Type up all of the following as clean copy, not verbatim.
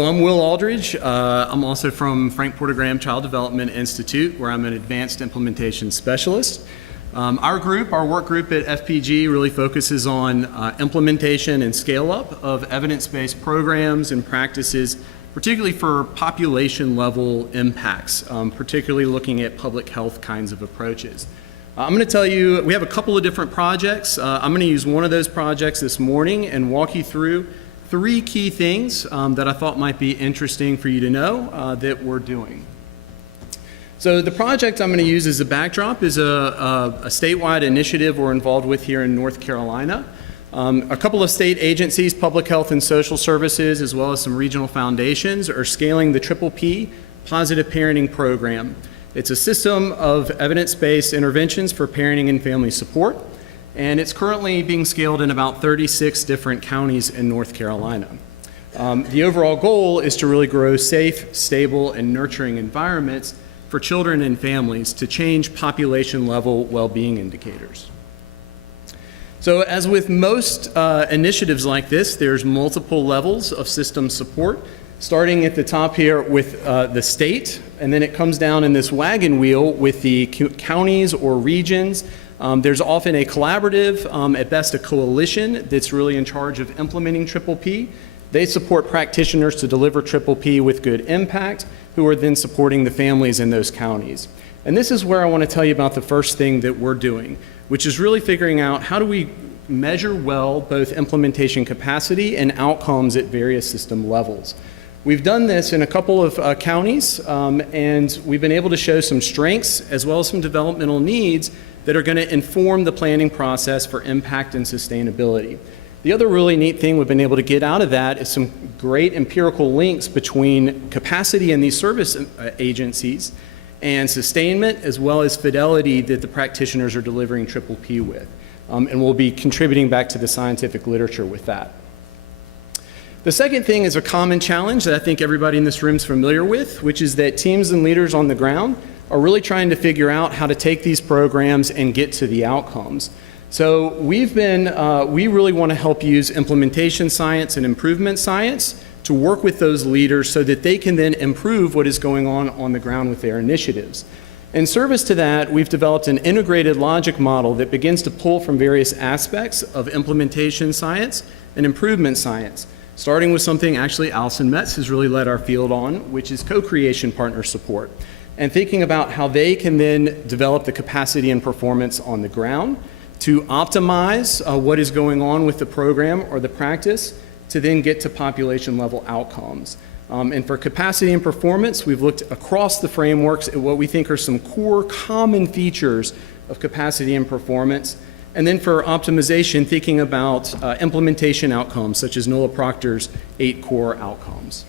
So I'm Will Aldridge. I'm also from Frank Porter Graham Child Development Institute, where I'm an advanced implementation specialist. Our work group at FPG really focuses on implementation and scale-up of evidence-based programs and practices, particularly for population-level impacts, particularly looking at public health kinds of approaches. I'm going to tell you, we have a couple of different projects. I'm going to use one of those projects this morning and walk you through 3 key things that I thought might be interesting for you to know that we're doing. So the project I'm going to use as a backdrop is a statewide initiative we're involved with here in North Carolina. A couple of state agencies, Public Health and Social Services, as well as some regional foundations, are scaling the P Positive Parenting Program. It's a system of evidence-based interventions for parenting and family support, and it's currently being scaled in about 36 different counties in North Carolina. The overall goal is to really grow safe, stable, and nurturing environments for children and families to change population-level well-being indicators. So as with most initiatives like this, there's multiple levels of system support, starting at the top here with the state, and then it comes down in this wagon wheel with the counties or regions. There's often a collaborative, at best a coalition, that's really in charge of implementing P. They support practitioners to deliver P with good impact, who are then supporting the families in those counties. And this is where I want to tell you about the first thing that we're doing, which is really figuring out how do we measure well both implementation capacity and outcomes at various system levels. We've done this in a couple of counties, and we've been able to show some strengths as well as some developmental needs that are going to inform the planning process for impact and sustainability. The other really neat thing we've been able to get out of that is some great empirical links between capacity in these service agencies and sustainment, as well as fidelity that the practitioners are delivering P with. And we'll be contributing back to the scientific literature with that. The second thing is a common challenge that I think everybody in this room is familiar with, which is that teams and leaders on the ground are really trying to figure out how to take these programs and get to the outcomes. So we really want to help use implementation science and improvement science to work with those leaders so that they can then improve what is going on the ground with their initiatives. In service to that, we've developed an integrated logic model that begins to pull from various aspects of implementation science and improvement science, starting with something actually Allison Metz has really led our field on, which is co-creation partner support, and thinking about how they can then develop the capacity and performance on the ground to optimize what is going on with the program or the practice to then get to population level outcomes. And for capacity and performance, we've looked across the frameworks at what we think are some core common features of capacity and performance. And then for optimization, thinking about implementation outcomes, such as Noah Proctor's 8 core outcomes.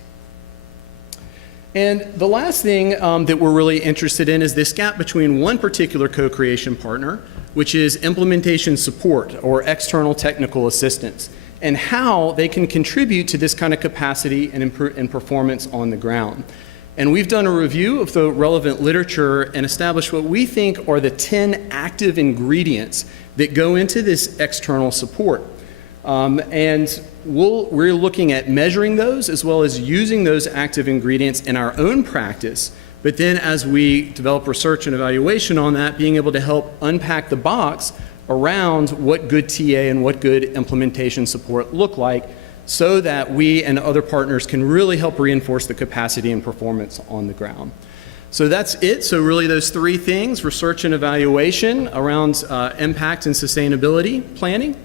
And the last thing that we're really interested in is this gap between one particular co-creation partner, which is implementation support or external technical assistance, and how they can contribute to this kind of capacity and performance on the ground. And we've done a review of the relevant literature and established what we think are the 10 active ingredients that go into this external support. And we're looking at measuring those as well as using those active ingredients in our own practice. But then as we develop research and evaluation on that, being able to help unpack the box around what good TA and what good implementation support look like so that we and other partners can really help reinforce the capacity and performance on the ground. So that's it. So really those 3 things, research and evaluation around impact and sustainability planning,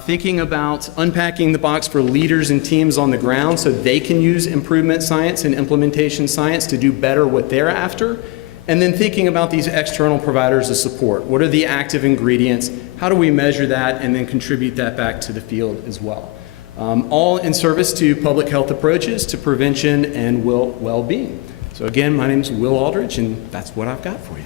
thinking about unpacking the box for leaders and teams on the ground so they can use improvement science and implementation science to do better what they're after, and then thinking about these external providers of support. What are the active ingredients? How do we measure that and then contribute that back to the field as well? All in service to public health approaches to prevention and well-being. So again, my name is Will Aldridge, and that's what I've got for you.